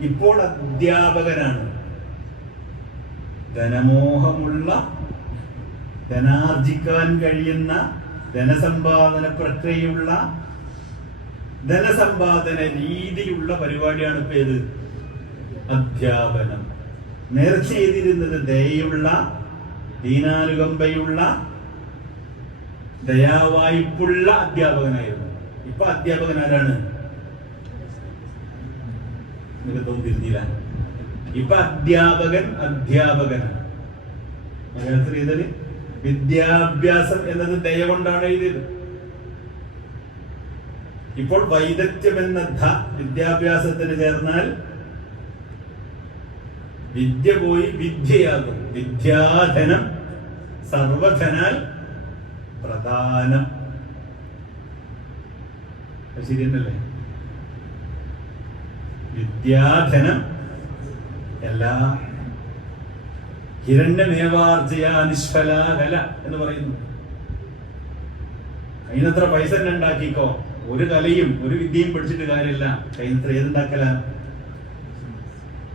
ഇപ്പോൾ അധ്യാപകനാണ്. ധനമോഹമുള്ള, ധനാർജിക്കാൻ കഴിയുന്ന, ധനസമ്പാദന പ്രക്രിയയുള്ള, ധനസമ്പാദന രീതിയുള്ള പരിപാടിയാണ് ഇപ്പൊ ഏത്? അധ്യാപനം. നേർച്ച ചെയ്തിരുന്നത് ദയുള്ള, ദീനാനുകമ്പയുള്ള, ദയാവായ്പുള്ള അധ്യാപകനായിരുന്നു. ഇപ്പൊ അധ്യാപകൻ ആരാണ്? തിരിഞ്ഞില്ല. ഇപ്പൊ അധ്യാപകനാണ്. മലയാളത്തിൽ എഴുതല് വിദ്യാഭ്യാസം എന്നത് ദയ കൊണ്ടാണ് എഴുതിയത്. ഇപ്പോൾ വൈദഗ്ധ്യം എന്ന വിദ്യാഭ്യാസത്തിന് ചേർന്നാൽ വിദ്യ പോയി വിദ്യയാകും. വിദ്യാധനം സർവധനാൽ പ്രധാനം. ശരിയല്ലേ? വിദ്യാധനം എല്ലാ ഹിരണ്യമേവാർജയ നിഷ്ഫലാകല എന്ന് പറയുന്നു. അതിനത്ര പൈസ തന്നെ ഉണ്ടാക്കിക്കോ. ഒരു കലയും ഒരു വിദ്യയും പഠിച്ചിട്ട് കാര്യമില്ല. അതിനത്ര ഏതുണ്ടാക്കലാണ്?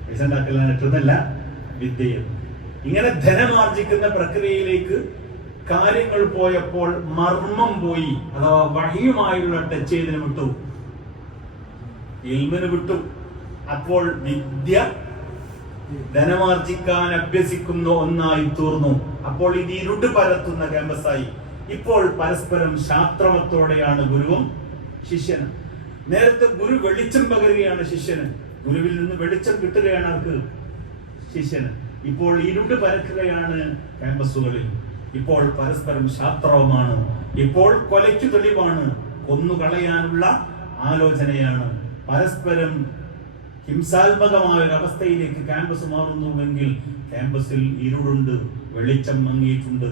പൈസ ഉണ്ടാക്കലാണ് ഏറ്റവുമല്ല വിദ്യയും. ഇങ്ങനെ ധനമാർജിക്കുന്ന പ്രക്രിയയിലേക്ക് കാര്യങ്ങൾ പോയപ്പോൾ മർമ്മം പോയി. അഥവാ വഹിയുമായുള്ള ടച്ച് ചെയ്തിന് വിട്ടു, ഇൽമിന് വിട്ടു. അപ്പോൾ വിദ്യ ധനമാർജിക്കാൻ അഭ്യസിക്കുന്ന ഒന്നായി തീർന്നു. അപ്പോൾ ഇത് ഇരുട്ട് പരത്തുന്ന ക്യാമ്പസായി. ഇപ്പോൾ പരസ്പരം ശാസ്ത്രമത്തോടെയാണ് ഗുരുവും ശിഷ്യനും. നേരത്തെ ഗുരു വെളിച്ചം പകരുകയാണ് ശിഷ്യന്, ഗുരുവിൽ നിന്ന് വെളിച്ചം കിട്ടുകയാണ് അവർക്ക് ശിഷ്യന്. ഇപ്പോൾ ഇരുട്ട് പരക്കുകയാണ് ക്യാമ്പസുകളിൽ. ഇപ്പോൾ പരസ്പരം ശാസ്ത്രവുമാണ്. ഇപ്പോൾ കൊലയ്ക്കു തെളിവാണ്, കൊന്നുകളയാനുള്ള ആലോചനയാണ്. പരസ്പരം ഹിംസാത്മകമായ ഒരു അവസ്ഥയിലേക്ക് ക്യാമ്പസ് മാറുന്നുവെങ്കിൽ ക്യാമ്പസിൽ ഇരുളുണ്ട്, വെളിച്ചം മങ്ങിയിട്ടുണ്ട്.